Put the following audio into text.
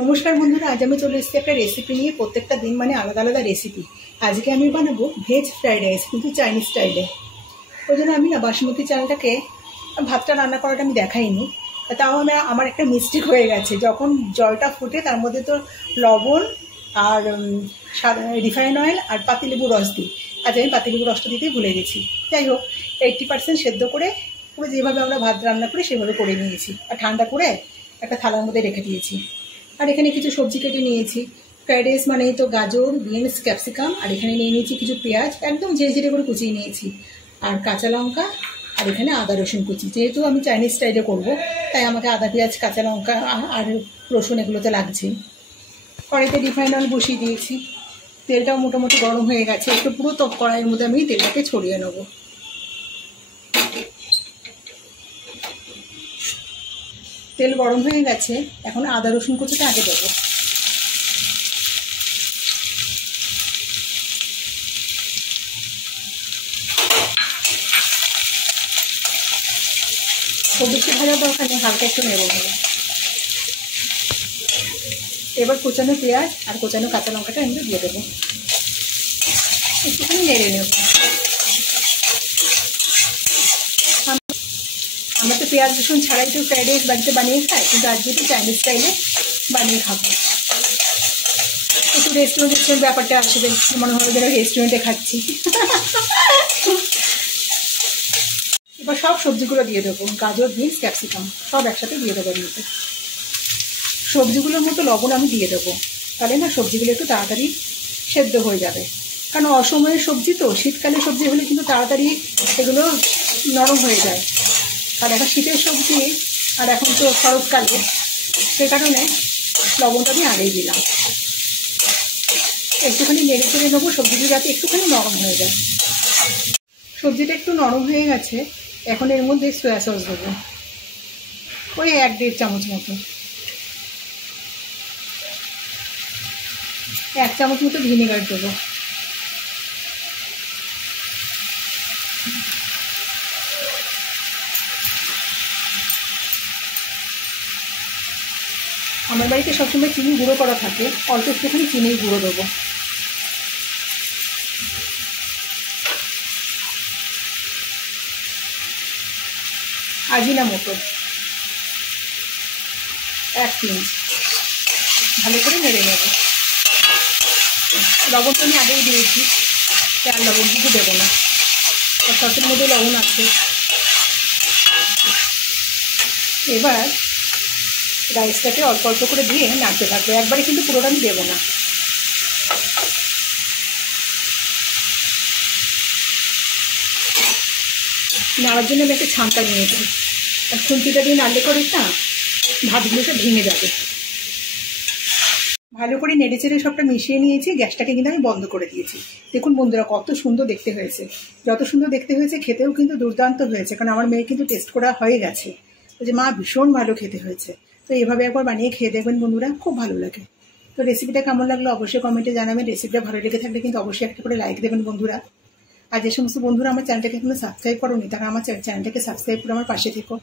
নমস্কার বন্ধুরা, আজ আমি চলে এসেছি একটা রেসিপি নিয়ে। প্রত্যেকটা দিন মানে আলাদা আলাদা রেসিপি। আজকে আমি বানাবো ভেজ ফ্রাইড রাইস, কিন্তু চাইনিজ স্টাইলে। ওই জন্য আমি না বাসমতি চালটাকে ভাতটা রান্না করাটা আমি দেখাইনি। তাও আমার একটা মিস্টেক হয়ে গেছে। যখন জলটা ফুটে তার মধ্যে তো লবণ আর রিফাইন অয়েল আর পাতিলেবুর রস দিই। আজ আমি পাতিলেবুর রসটা দিতেই ভুলে গেছি। যাই হোক, 80% সেদ্ধ করে পুরো যেভাবে আমরা ভাত রান্না করি সেভাবে করে নিয়েছি, আর ঠান্ডা করে একটা থালার মধ্যে রেখে দিয়েছি। আর এখানে কিছু সবজি কেটে নিয়েছি। ফ্রাইড রাইস মানেই তো গাজর, বিনস, ক্যাপসিকাম, আর এখানে নিয়ে নিয়েছি কিছু পেঁয়াজ, একদম ঝিরে ঝিরে করে কুচিয়ে নিয়েছি, আর কাঁচা লঙ্কা, আর এখানে আদা রসুন কুচি। যেহেতু আমি চাইনিজ স্টাইলে করবো, তাই আমাকে আদা, পেঁয়াজ, কাঁচা লঙ্কা আর রসুন এগুলোতে লাগছে। কড়াইতে রিফাইন অয়েল বসিয়ে দিয়েছি। তেলটাও মোটামুটি গরম হয়ে গেছে। একটু পুরো কড়াইয়ের মধ্যে আমি তেলটাকে ছড়িয়ে নেবো। তেল গরম হয়ে গেছে, এখন আদা রসুন কুচিটা আগে দেবো। খুব বেশি ভাজা দরকার নেই, হালকা একটু নেড়ে নেবো। এবার কোচানো পেঁয়াজ আর কোচানো কাঁচা লঙ্কাটা আমি দিয়ে দেবো। একটুখানি নেড়ে নেব। আমরা তো পেঁয়াজ রসুন ছাড়াই তো ফ্রাইড রাইস বাড়িতে বানিয়ে খাই, কিন্তু আজকে একটু চাইনিজ স্টাইলে বানিয়ে খাবো। একটু রেস্টুরেন্টের ব্যাপারটা আসবে, মনে হয় যেন রেস্টুরেন্টে খাচ্ছি। এবার সব সবজিগুলো দিয়ে দেবো, গাজর, বিনস, ক্যাপসিকাম সব একসাথে দিয়ে দেবো। এর মধ্যে সবজিগুলোর মতো লবণ আমি দিয়ে দেবো, তাহলে না সবজিগুলো একটু তাড়াতাড়ি সেদ্ধ হয়ে যাবে। কারণ অসময়ের সবজি তো, শীতকালে সবজি হলে কিন্তু তাড়াতাড়ি এগুলো নরম হয়ে যায়। আর এখন শীতের সবজি, আর এখন তো শরৎকালে, সে কারণে লবণটা আমি আগেই দিলাম। একটুখানি নেড়ে চেড়ে নেবো সবজিটা, যাতে একটুখানি নরম হয়ে যায়। সবজিটা একটু নরম হয়ে গেছে, এখন এর মধ্যে সয়া সস দেবো, ওই 1-1.5 চামচ মতো। 1 চামচ মতো ভিনেগার দেবো। আমার বাড়িতে সবসময় চিনি গুঁড়ো করা থাকে, অল্প একটুখানি চিনির গুঁড়ো দেবো। আজিনামোটো 1 পিঞ্চ, ভালো করে নেড়ে নেব। লবণটা আমি আগেই দিয়েছি, আর লবণ কিছু দেবো না, সসের মধ্যে লবণ আছে। এবার রাইসটাকে অল্প অল্প করে দিয়ে নাড়তে থাকবো, একবারে কিন্তু পুরোটা আমি দেবো না। নাড়ার জন্য আমি একটা ছাঁকা নিয়েছি, আর খুন্তিটা দিয়ে নাড়লে করে না ভাতগুলো সব ভেঙে যাবে। ভালো করে নেড়ে চেড়ে সবটা মিশিয়ে নিয়েছি। গ্যাসটাকে কিন্তু আমি বন্ধ করে দিয়েছি। দেখুন বন্ধুরা, কত সুন্দর দেখতে হয়েছে। যত সুন্দর দেখতে হয়েছে, খেতেও কিন্তু দুর্দান্ত হয়েছে। কারণ আমার মেয়ে কিন্তু টেস্ট করা হয়ে গেছে, যে মা ভীষণ ভালো খেতে হয়েছে। তো এভাবে একবার বানিয়ে খেয়ে দেখবেন বন্ধুরা, খুব ভালো লাগে। তো রেসিপিটা কেমন লাগলো অবশ্যই কমেন্টে জানাবেন। রেসিপিটা ভালো লেগে থাকলে কিন্তু অবশ্যই একটা করে লাইক দেবেন বন্ধুরা। আর যে সমস্ত বন্ধুরা আমার চ্যানেলটাকে এখনো সাবস্ক্রাইব করোনি, তারা আমার চ্যানেলটাকে সাবস্ক্রাইব করে আমার পাশে থেকো।